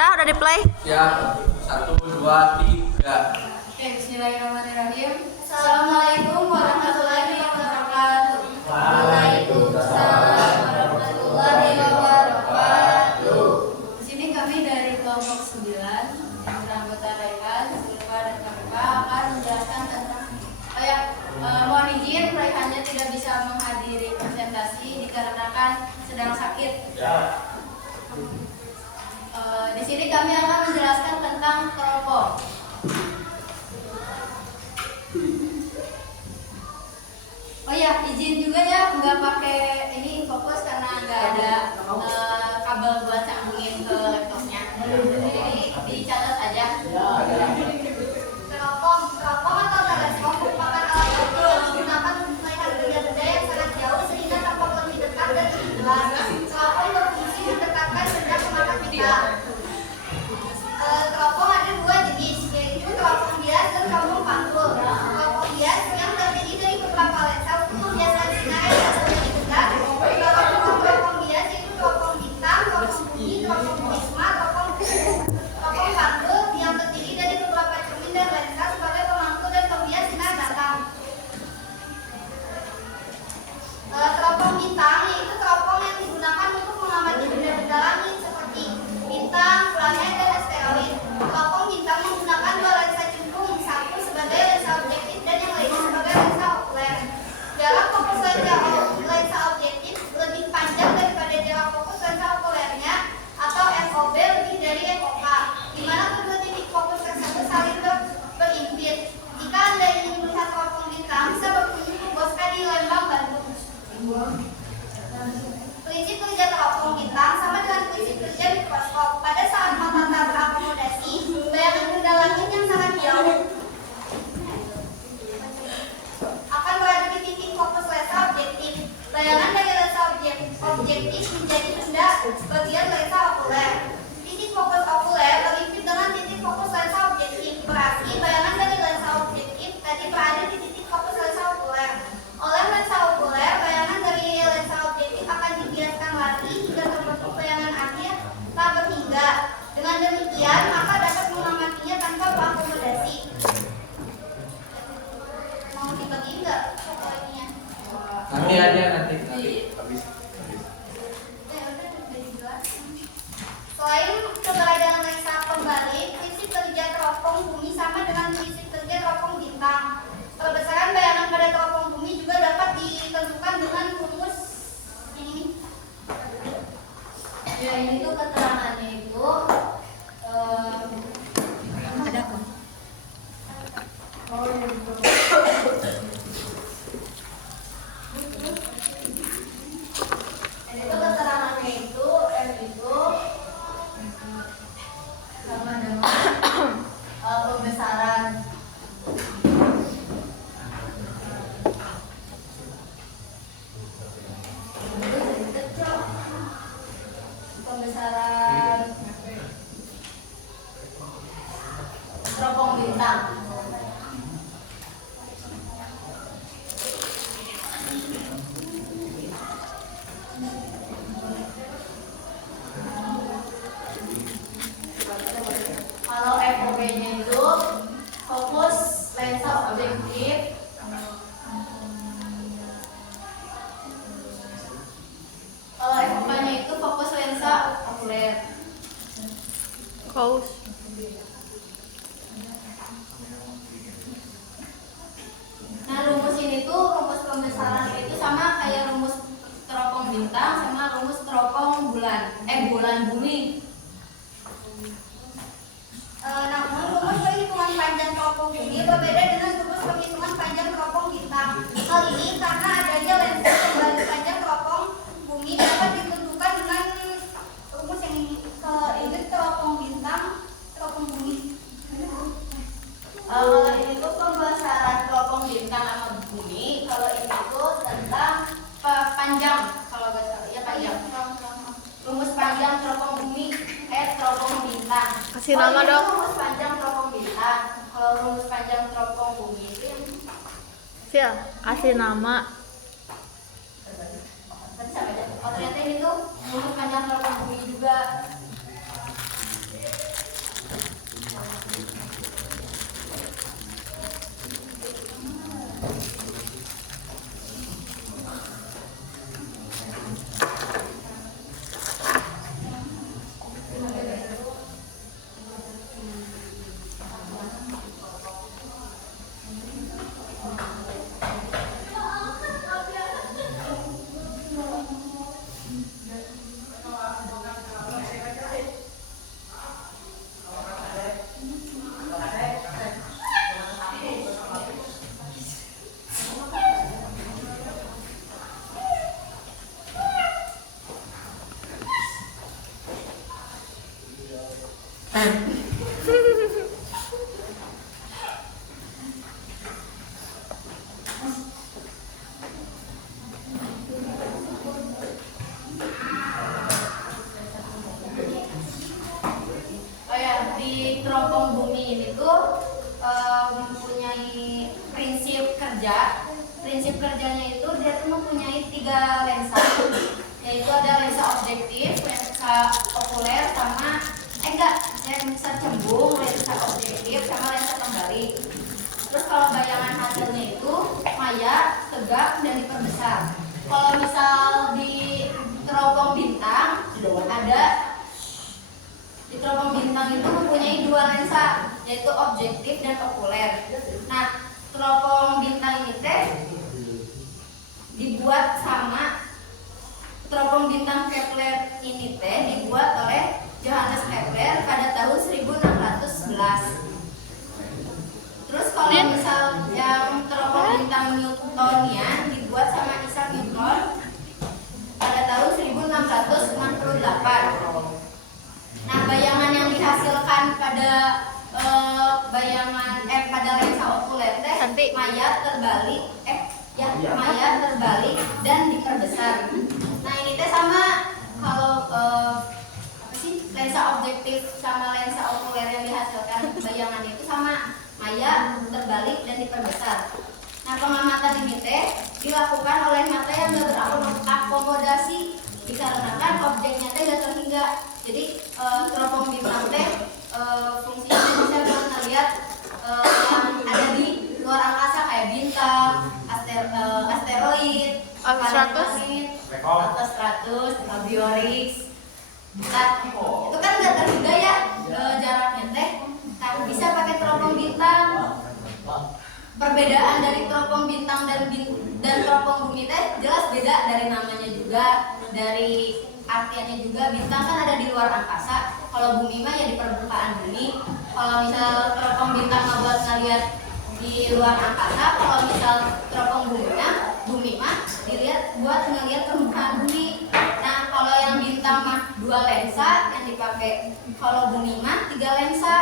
Udah di play? Ya, 1, 2, 3. Oke, bismillahirrahmanirrahim. Assalamualaikum warahmatullahi wabarakatuh. Waalaikumsalam warahmatullahi wabarakatuh. Di sini kami dari kelompok 9 yang beranggota Raihan, Silva, dan KPK akan menjelaskan tentang mohon izin Raihannya tidak bisa menghadiri presentasi dikarenakan sedang sakit. Di sini kami akan menjelaskan tentang kelompok. Oh ya, izin juga ya, nggak pakai ini fokus karena nggak ada kabel buat sambungin ke laptopnya. Jadi dicatat aja. Teropong atau teleskop merupakan alat ukur yang digunakan untuk melihat benda-benda yang sangat jauh sehingga tampak lebih dekat dan lebih jelas. Teropong berfungsi mendekatkan benda ke mata kita. Teropong ada dua jenis, yaitu teropong bias dan teropong pantul. Teropong bias yang terdiri dari beberapa lensa untuk membiaskan sinar yang hasilnya dekat. Teropong bias yaitu teropong bintang, teropong bumi, teropong prisma, teropong pantul yang terdiri dari beberapa cermin dan lensa sebagai pemangku dan pembias sinar datang. Teropong bintang yaitu teropong yang digunakan untuk mengamati benda-benda langit seperti bintang, planet, dan asteroid. Teropong bintang menggunakan dua lensa cengkung, satu sebagai lensa objektif dan yang lainnya sebagai lensa okuler. Jarak fokus lensa objektif lebih panjang daripada jarak fokus lensa okulernya atau FOB lebih dari FOK, di mana kedua titik fokus tersebut saling berimpit. Jika Anda ingin melihat teropong bintang, bisa berkunjung ke Boska di Lembang, Bandung. Prinsip kerja teropong bintang sama dengan prinsip kerja mikroskop. Pada saat mata tak terakomodasi, bayangan benda langit yang sangat jauh akan berada di titik fokus lensa objektif. Bayangan dari lensa objektif menjadi benda bagian lensa okuler. Titik fokus okuler berimpit dengan titik fokus lensa objektif. Berarti bayangan dari lensa objektif tadi berada di titik fokus lensa okuler. Oleh lensa okuler, bayangan dari lensa objektif akan dibiaskan lagi hingga terbentuk bayangan akhir tak berhingga. Dengan demikian, maka dapat mengamatinya tanpa berakomodasi. Mau dibagi nggak fotonya? Nanti aja nanti habis. Selain keberadaan lensa pembalik, prinsip kerja teropong bumi sama dengan prinsip kerja teropong bintang. Perbesaran bayangan pada teropong bumi juga dapat ditentukan dengan rumus ini. Ya, ini tuh keterangannya itu Ada kok. Ini tuh keterangannya itu M itu sama dengan pembesaran. Pembesaran teropong bintang. Kalau FOB-nya itu fokus lensa objektif. Kalau FOK-nya itu fokus lensa okuler. Kaus. Nah, rumus ini tuh rumus pembesaran itu sama kayak rumus teropong bintang sama rumus teropong bulan bumi. Namun rumus perhitungan panjang teropong bumi berbeda dengan rumus perhitungan panjang teropong bintang. Hal ini karena adanya lensa pembalik panjang teropong bumi dapat ditentukan dengan rumus yang ini. Ini teropong bintang, teropong bumi. Kalau ini tuh pembesaran teropong bintang sama bumi. Kalau ini tuh tentang panjang. Kalau nggak salah ya panjang. Rumus panjang teropong bumi, teropong bintang. Kasih nama dong. Rumus panjang teropong bintang. Kalau rumus panjang teropong bumi itu Sil, kasih nama. tadi sampai oh ternyata ini tuh rumus panjang teropong bumi juga. Oh ya, di teropong bumi ini tuh mempunyai prinsip kerja. Prinsip kerjanya itu dia tuh mempunyai 3 lensa, yaitu ada lensa objektif, lensa okuler, sama lensa cembung, lensa objektif, sama lensa kembali. Terus kalau bayangan hasilnya itu maya, tegak, dan diperbesar. Kalau misal di teropong bintang ada di teropong bintang itu mempunyai 2 lensa, yaitu objektif dan okuler. Nah, teropong bintang ini teh dibuat sama teropong bintang Kepler ini teh dibuat oleh Johannes Kepler pada tahun 1611. Terus kalau misal yang teropong bintang Newtonian dibuat sama Isaac Newton pada tahun 1668. Nah, bayangan yang dihasilkan pada pada lensa okuler teh maya terbalik dan diperbesar. Nah, ini teh sama kalau lensa objektif sama lensa okuler yang dihasilkan bayangan itu sama maya terbalik dan diperbesar. Nah, pengamatan ini teh dilakukan oleh mata yang tidak berakomodasi dikarenakan objeknya teh tidak terhingga. Jadi teropong bintang teh fungsinya bisa melihat yang ada di luar angkasa kayak bintang, asteroid, planet, stratus, Biorix. Nah, itu kan nggak terhingga ya jaraknya teh. Nah, bisa pakai teropong bintang. Perbedaan dari teropong bintang dan teropong bumi teh jelas beda dari namanya juga, dari artiannya juga. Bintang kan ada di luar angkasa, kalau bumi mah ya di permukaan bumi. Kalau misal teropong bintang mah buat ngeliat di luar angkasa, kalau misal teropong bumi mah dilihat buat ngeliat permukaan bumi. Nah, kalau yang bintang mah 2 lensa yang dipakai, kalau bumi mah 3 lensa.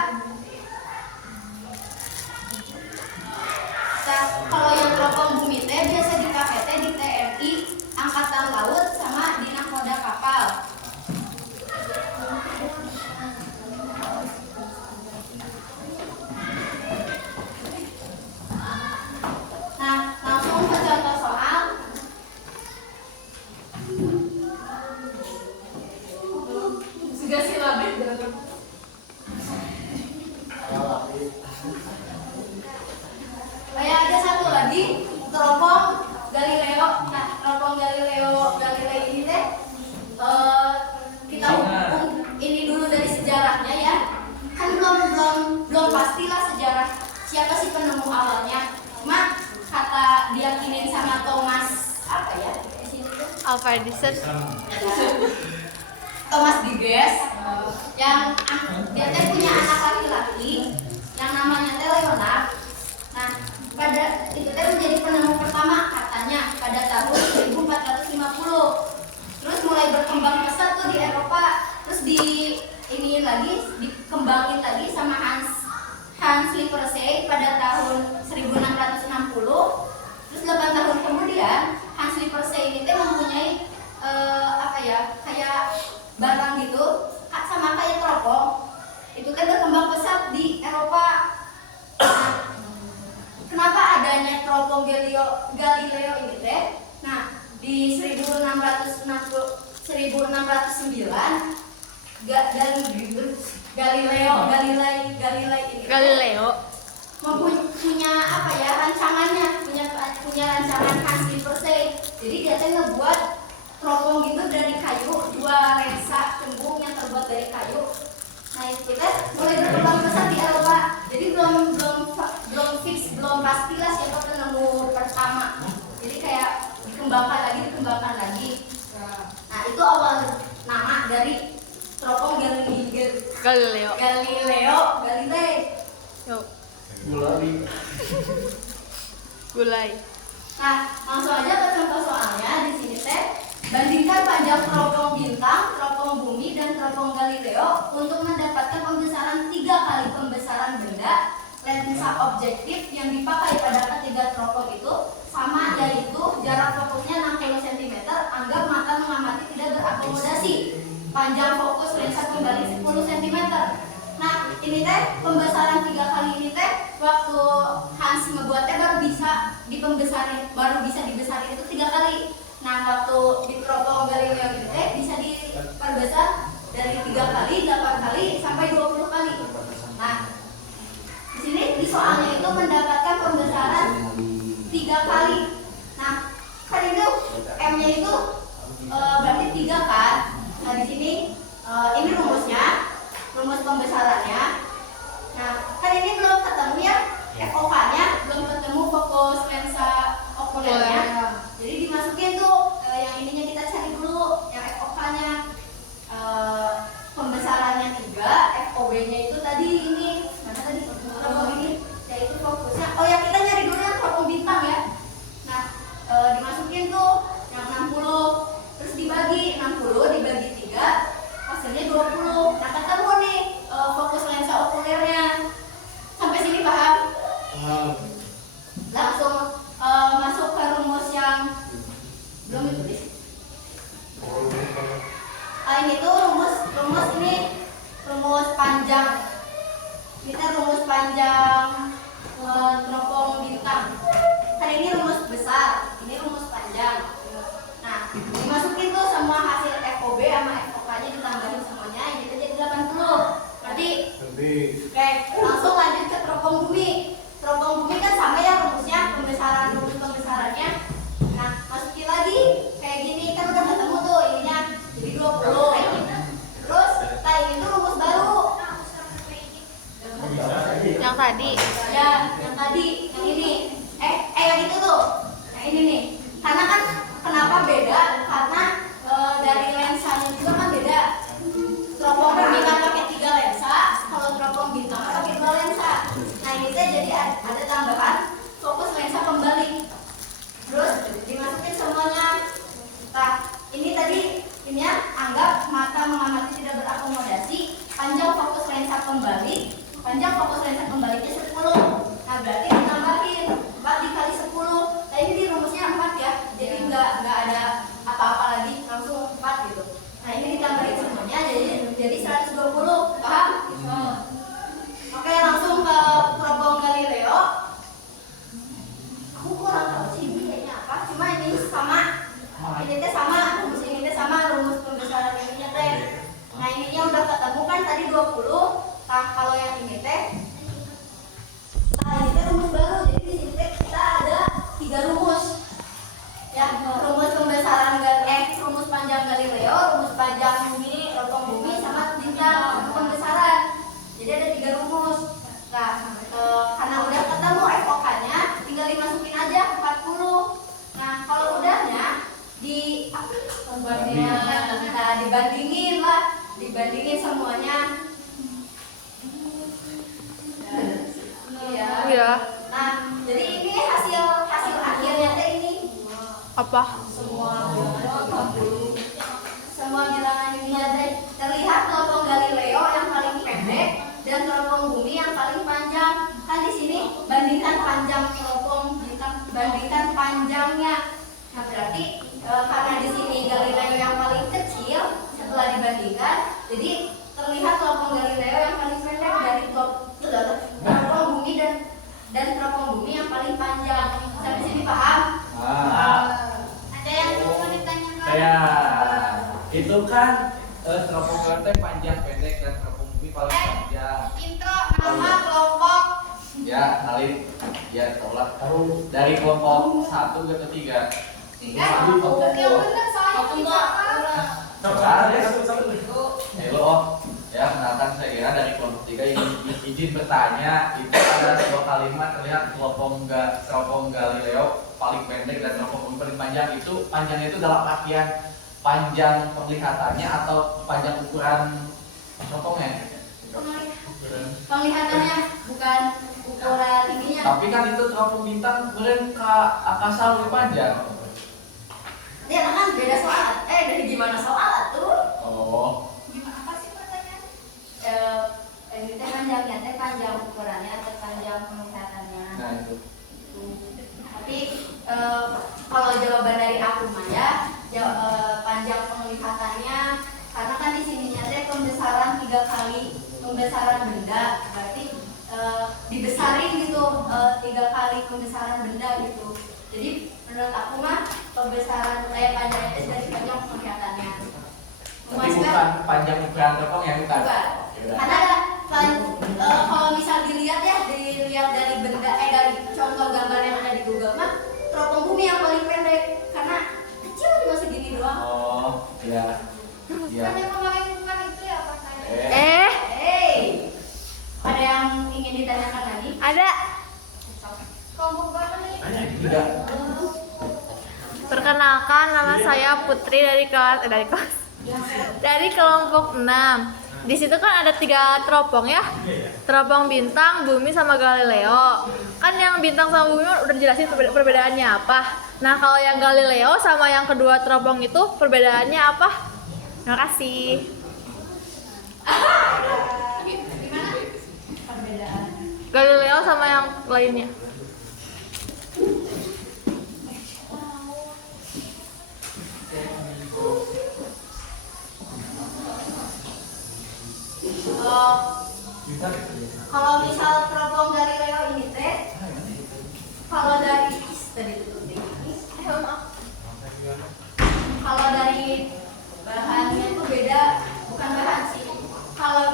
Nah, kalau yang teropong bumi teh biasa dipakai teh di TNI Angkatan Laut sama di nakoda kapal. Nah, langsung ke contoh soal. Sudah silabet. Kayak ada satu lagi teropong Galileo. Nah, teropong Galilei ini teh kita ini dulu dari sejarahnya ya. Kan belum pastilah sejarah siapa sih penemu awalnya. Cuma kata diyakinin sama Thomas apa ya di sini tuh? Alva Edison. Thomas Digges yang dia teh punya anak laki-laki yang namanya teh Leonard. Nah, pada itu teh menjadi penemu pertama katanya pada tahun 1450. Terus mulai berkembang pesat tuh di Eropa. Terus dikembangin lagi sama Hans Lippershey pada tahun 1660. Terus 8 tahun kemudian Hans Lippershey ini teh mempunyai kayak barang gitu sama kayak teropong. Itu teh berkembang pesat di Eropa. Kenapa adanya teropong Galileo ini teh? Nah, di 1609 Galileo. punya rancangannya, punya rancangan Hans Lippershey. Jadi dia teh ngebuat teropong gitu dari kayu, 2 lensa cembung yang terbuat dari kayu. Nah, itu teh mulai berkembang pesat di Eropa. Jadi belum fix, belum pastilah siapa penemu pertama. Jadi kayak dikembangkan lagi. Nah, itu awal nama dari teropong Galilei. Yuk. Gulai. Nah, langsung aja ke contoh soalnya. Di sini teh bandingkan panjang teropong bintang, teropong bumi, dan teropong Galileo untuk mendapatkan pembesaran objektif yang dipakai pada ketiga teropong itu sama, yaitu jarak fokusnya 60 cm. Anggap mata mengamati tidak berakomodasi. Panjang fokus lensa kembali 10 cm. Nah, ini teh pembesaran 3 kali ini teh waktu Hans membuatnya baru bisa dibesarin itu 3 kali. Nah, waktu di teropong Galileo ini teh bisa diperbesar dari 3 kali, 8 kali sampai 20 kali. Nah, di sini di soalnya itu mendapatkan pembesaran 3 kali. Nah, kan itu M-nya itu berarti 3 kan? Nah, di sini ini rumusnya, rumus pembesarannya. Nah, kan ini belum ketemu ya, FOK-nya belum ketemu fokus lensa okulernya. Jadi dimasukin tuh yang ininya kita cari dulu, yang FOK-nya. Pembesarannya 3, FOB-nya itu tadi ini mana tadi? Ini yaitu fokusnya. Oh ya, kita nyari dulu yang teropong bintang ya. Nah, dimasukin tuh yang 60, terus dibagi 60 dibagi 3, hasilnya 20. Nah, ketemu nih fokus lensa okulernya. Sampai sini paham? Langsung masuk ke rumus yang belum ditulis. Ini tuh rumus panjang. Kita rumus panjang teropong bintang. Kan ini rumus besar, ini rumus panjang. Nah, dimasukin tuh semua hasil FOB sama FOK-nya ditambahin semuanya, ini jadi 80. Berarti oke, langsung lanjut ke teropong bumi. Teropong bumi kan sama ya rumusnya, rumus pembesarannya. Nah, masukin lagi kayak gini, kan udah ketemu tuh ininya jadi 20. Terus ini tuh rumus baru. Yang tadi. Ya, yang tadi, yang ini. Yang itu tuh. Yang ini nih. Karena kan kenapa beda? Karena dari lensanya juga kan beda. Teropong bumi kan pakai 3 lensa, kalau teropong bintang pakai 2 lensa. Nah, ini teh jadi ada tambahan fokus lensa kembali. Terus dimasukin semuanya. Nah, ini tadi ini ya, anggap mata mengamati tidak berakomodasi. Panjang fokus lensa kembali, panjang fokus lensa kembalinya 10. Nah, berarti ditambahin 4 dikali 10. Nah, ini di rumusnya 4 ya, jadi nggak ada apa-apa lagi, langsung 4 gitu. Nah, ini ditambahin semuanya jadi 120. Paham? Oke, langsung ke teropong Galileo. Aku kurang tahu sih ini kayaknya apa, cuma ini sama. Ini teh sama, rumus ini teh sama, rumus pembesaran ininya teh. Nah, ininya udah ketemu kan tadi 20. Nah, kalau yang ini teh, nah ini teh rumus baru. Jadi di sini teh kita ada 3 rumus. Ya, rumus pembesaran rumus panjang Galileo, rumus panjang bumi, teropong bumi, sama jenjang pembesaran. Jadi ada 3 rumus. Nah, karena udah ketemu FOK-nya, tinggal dimasukin aja 40. Nah, kalau udahnya dibandingin semuanya. Iya. Nah, jadi ini hasil akhirnya teh ini Apa? semua bilangan ini ada terlihat teropong Galileo yang paling pendek dan teropong bumi yang paling panjang. Kan di sini bandingkan panjang teropong bintang, bandingkan panjangnya. Nah, berarti karena di sini Galileo yang paling kecil setelah dibandingkan, jadi terlihat teropong Galileo yang paling pendek dari teropong bumi dan teropong bumi yang paling panjang. Sampai sini paham? Ada yang mau ditanyakan? Kayak itu kan teropong Galileo panjang pendek dan teropong bumi paling panjang. Intro nama kelompok. Ya, Alif. Ya, tolak. Dari kelompok 1 ke 3. Yang benar saya tidak. Halo, ya kenalkan saya dari kelompok 3. Izin bertanya, itu ada 2 kalimat terlihat teropong Galileo paling pendek dan teropong bumi paling panjang. Itu panjangnya itu dalam artian panjang penglihatannya atau panjang ukuran teropongnya? Penglihatannya bukan ukuran ininya. Tapi kan itu teropong bintang keren ke angkasa lebih panjang. Dia kan beda soal. Dari gimana soal tuh? Oh. Gimana apa sih pertanyaan? Ini teh panjangnya teh panjang ukurannya atau panjang penglihatannya? itu. Tapi kalau jawaban dari aku mah ya, panjang penglihatannya karena kan di sininya teh pembesaran 3 kali pembesaran benda, berarti dibesarin gitu 3 kali pembesaran benda gitu. Jadi menurut aku mah pembesaran panjangnya itu dari panjang penglihatannya. Tapi bukan panjang ukuran teropong ya, bukan? Bukan. Karena kalau misal dilihat dari benda dari contoh gambar yang ada di Google mah teropong bumi yang paling pendek karena kecil cuma segini doang. Oh, iya. Iya. Kan yang kemarin bukan itu ya pertanyaan. Hey, ada yang ingin ditanyakan lagi? Ada. Kelompok berapa nih? Tidak. Perkenalkan, nama saya Putri dari kelompok 6. Di situ kan ada 3 teropong ya. Teropong bintang, bumi sama Galileo. Kan yang bintang sama bumi udah jelasin perbedaannya apa. Nah, kalau yang Galileo sama yang kedua teropong itu perbedaannya apa? Terima kasih. Gimana? Perbedaan. Galileo sama yang lainnya. Kalau misal teropong Galileo ini teh, kalau dari kalau dari bahannya itu beda, bukan bahan sih. Kalau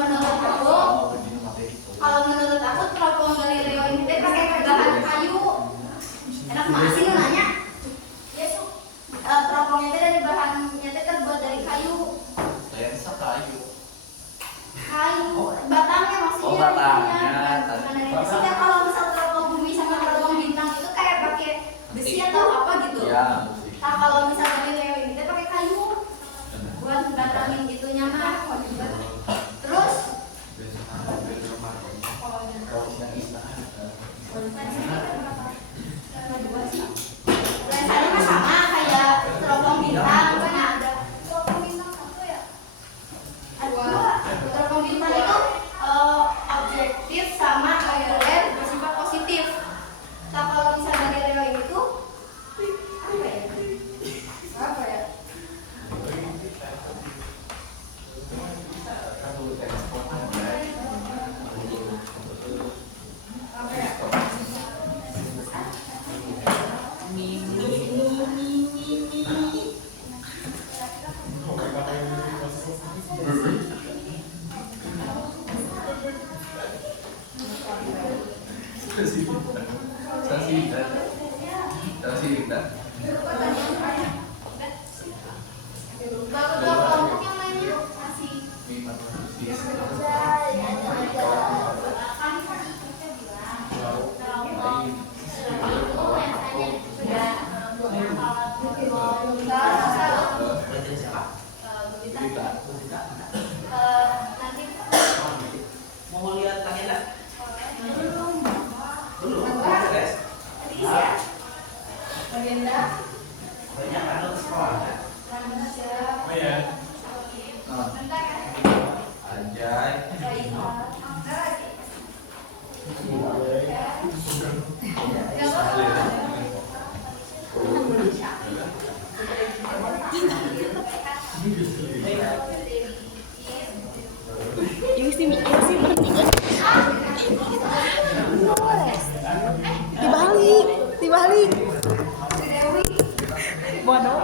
menurut aku teropong Galileo ini teh pakai bahan kayu. Enak banget sih lu nanya. Yes, teropongnya teh dari bahannya teh terbuat dari kayu. Lensa kayu. Kayu, batangnya maksudnya. Oh, batangnya. Bukan dari besi. Kan kalau misal teropong bumi sama teropong bintang itu kayak pakai besi atau apa gitu. Iya. Nah kalau misal Galileo ini kita pakai kayu buat batangin gitunya mah. Terus lensanya mah sama kayak teropong bintang kan ada. Kelompok bintang 1 ya? Teropong bintang itu objektif sama layar bersifat positif. Nah kalau misalnya Galileo ini tuh apa ya? Kedua kelompok yang lainnya masih Mau lihat agenda? agenda Banyak kan untuk sekolah kan? Oh ya. Anjay. Dibalik. Bodoh.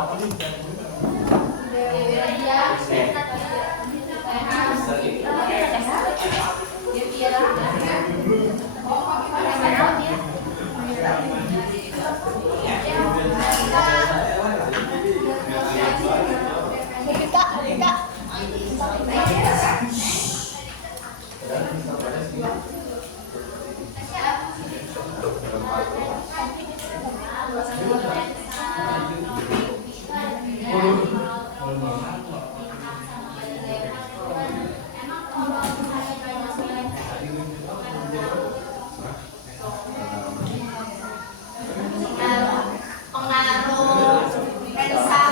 pengaruh lensa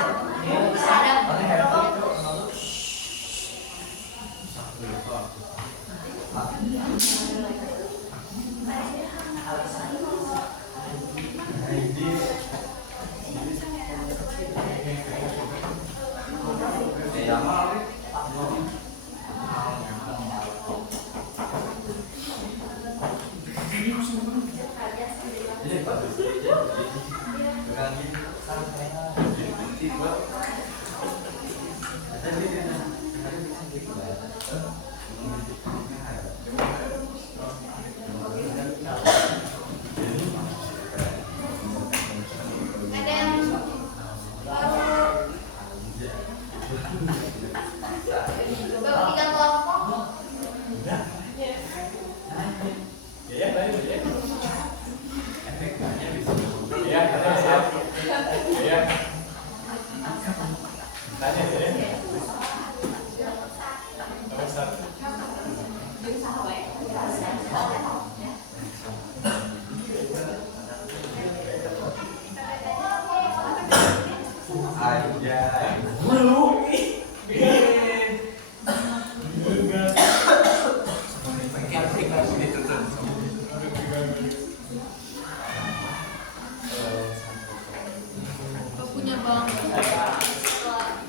terhadap Aja. Kau punya bang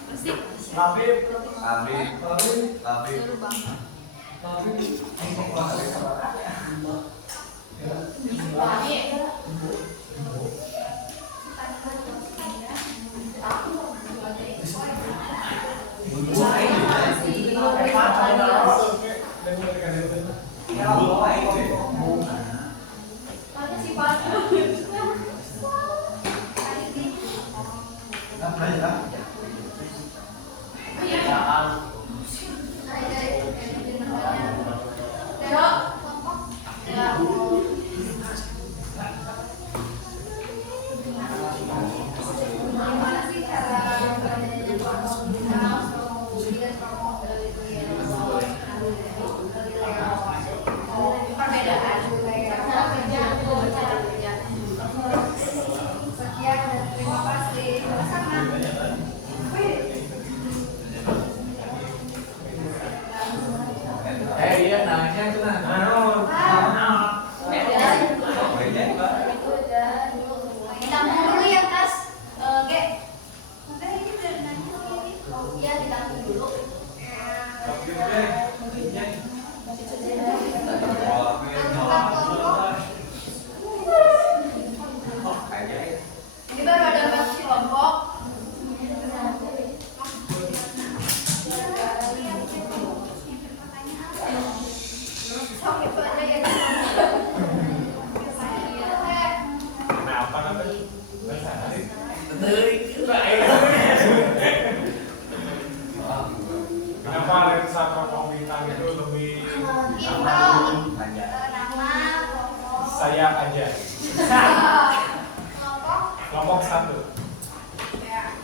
bersih Labib. seru banget. Gimana sih cara belajarnya kelompok bintang, kelompok bumi, dan kelompok Galileo? Perbedaan cara kerja atau cara kerja. Sekian dan terima kasih. Sama. Iya nanya itu nah. Ditampung dulu ya, Kas. Ge. Udah ini udah nanya kayak gitu. Iya, ditampung dulu. Tentukan kelompok. Ini baru ada empat kelompok. Sok itu aja ya. Kenapa namanya? Kenapa lensa kelompok bintang itu lebih Info. Nama kelompok. saya aja? Kelompok. Kelompok 1. Ya.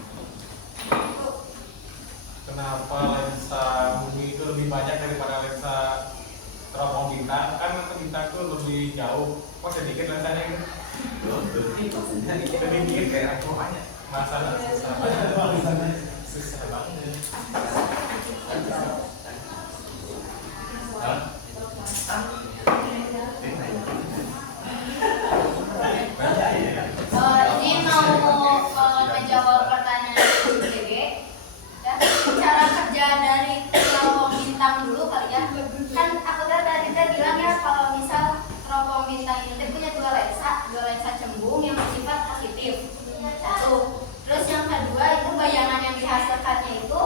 Kenapa lensa bumi itu lebih banyak daripada lensa teropong bintang? Kan lensa bintang itu lebih jauh. Kok sedikit lensanya gitu? Lebih dikit kayak aku banyak. Masalah susah banget. Susah banget. Ini mau menjawab pertanyaan GG. Ya, cara kerja dari teropong bintang dulu kali ya. Kan aku tadi bilang ya kalau misal teropong bintang ini punya dua lensa cembung yang bersifat positif. Satu. Terus yang kedua itu bayangan yang dihasilkannya itu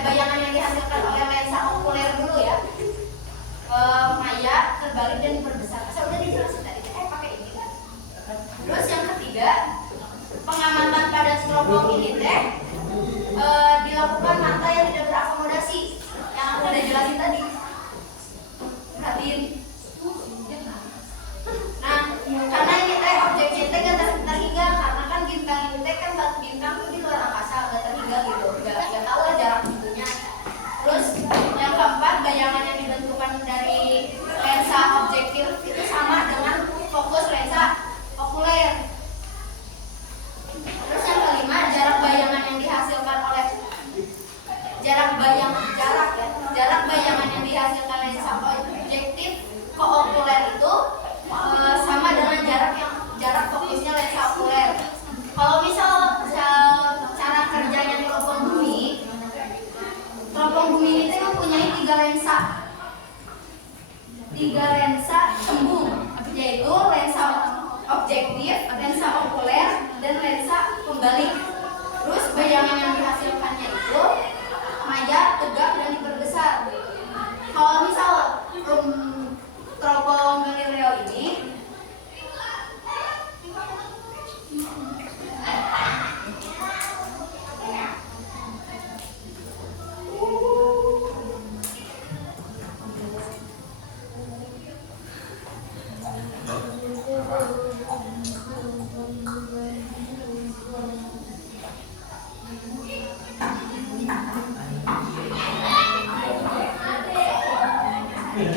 bayangan yang dihasilkan oleh lensa okuler dulu ya. Maya terbalik dan diperbesar. Saya udah dijelasin tadi. Pakai ini kan. Terus yang ketiga, pengamatan pada teropong ini dilakukan mata yang tidak berakomodasi. Yang aku udah jelasin tadi. Perhatiin. Nah, karena ini objeknya kan terhingga karena kan bintang ini kan bintang tuh di luar angkasa nggak terhingga gitu, nggak tahu lah jarak itunya. Terus yang keempat, bayangan yang dibentukkan dari lensa objektif itu sama dengan fokus lensa okuler. Terus yang kelima, jarak bayangan yang dihasilkan oleh jarak bayangan yang dihasilkan lensa objektif ke okuler itu sama dengan jarak fokusnya lensa okuler. Kalau misal cara kerjanya teropong bumi ini mempunyai tiga lensa cembung, yaitu lensa objektif, lensa okuler, dan lensa pembalik. Terus bayangan yang dihasilkannya itu maya, tegak, dan diperbesar. Kalau misal teropong Galileo ini Nah,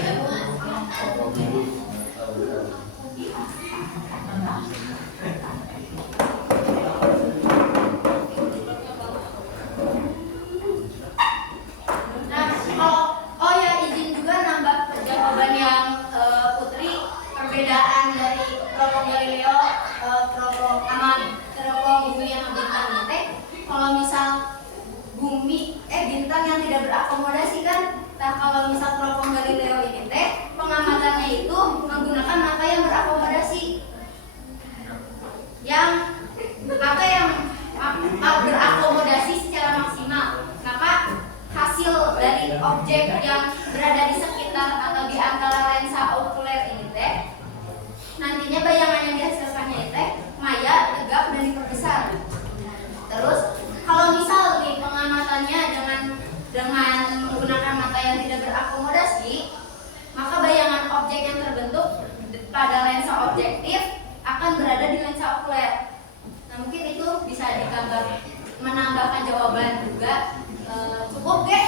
kalau oh ya izin juga nambah jawaban yang Putri, perbedaan dari teropong Galileo, teropong bumi yang bintang ini teh, kalau misal bintang yang tidak berakomodasi kan, nah kalau misal teropong Galileo ini teh pengamatannya itu menggunakan mata yang berakomodasi, maka yang berakomodasi secara maksimal, maka hasil dari objek yang berada di sekitar atau di antara lensa okuler ini teh nantinya bayangan yang dihasilkannya teh maya, tegap, dan diperbesar. Terus kalau misal nih pengamatannya dengan menggunakan mata yang tidak berakomodasi, maka bayangan objek yang terbentuk pada lensa objektif akan berada di lensa okuler. Nah mungkin itu bisa digambar menambahkan jawaban juga. Cukup deh.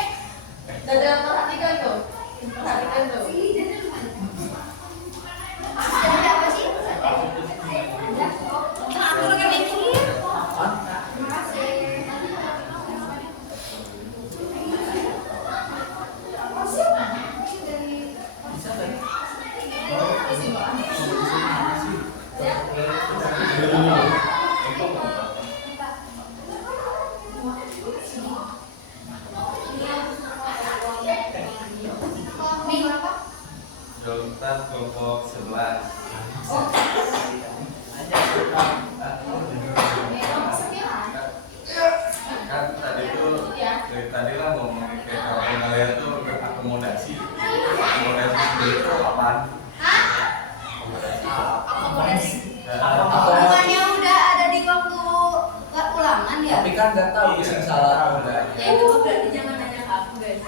Dadah, perhatikan tuh. Perhatikan tuh. Jadi apa sih? Nah, aku lagi mikir. Terima kasih. Minggu apa? Jontas kelompok 11. Kan tadi tuh dari tadi lah ngomongin kayak kalau kalian tuh berakomodasi. Akomodasi sendiri itu apaan? Akomodasi. Nah, Bukannya udah ada di waktu ulangan ya? tapi kan nggak tahu sih salah atau enggak. Ya itu berarti jangan nanya ke aku guys.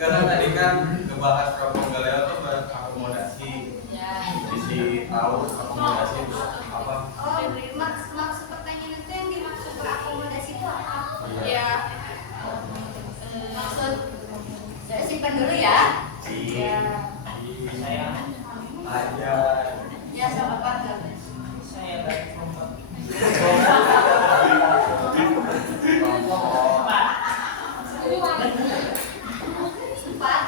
Karena tadi kan ngebahas teropong Galileo tuh berakomodasi. Ya. Isi tahu akomodasi itu apa? Oh, maksud pertanyaan itu yang dimaksud berakomodasi itu apa? Ya. Maksud saya simpan dulu ya. Ya. Saya Aja. Ya sama apa? saya dari kelompok Empat.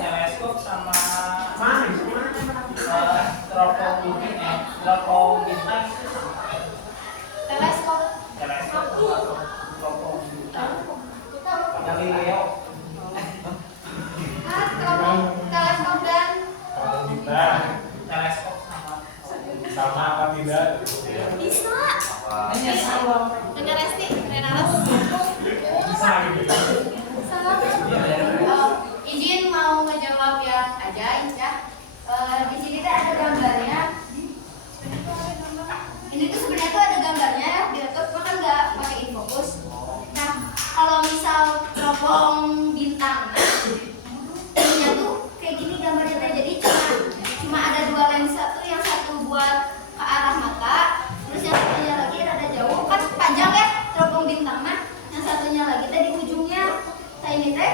teleskop sama teropong bumi teropong bintang Teleskop. teleskop sama teropong bintang Galileo Teleskop dan Kalau kita teleskop sama sama apa tidak? Bisa. Apa? Dengar Resti, Renaras. Bisa gitu. Izin mau ngejawab yang aja, Inca. Di sini tuh ada gambarnya. Ini tuh sebenarnya tuh ada gambarnya ya, di laptop gua kan nggak pakai infocus. Nah, kalau misal teropong bintang, ininya tuh kayak gini gambarnya teh. Jadi cuma ada dua lensa tuh, yang satu buat ke arah mata, terus yang satunya lagi rada jauh. Kan panjang ya teropong bintang, nah yang satunya lagi teh di ujungnya. Nah ini teh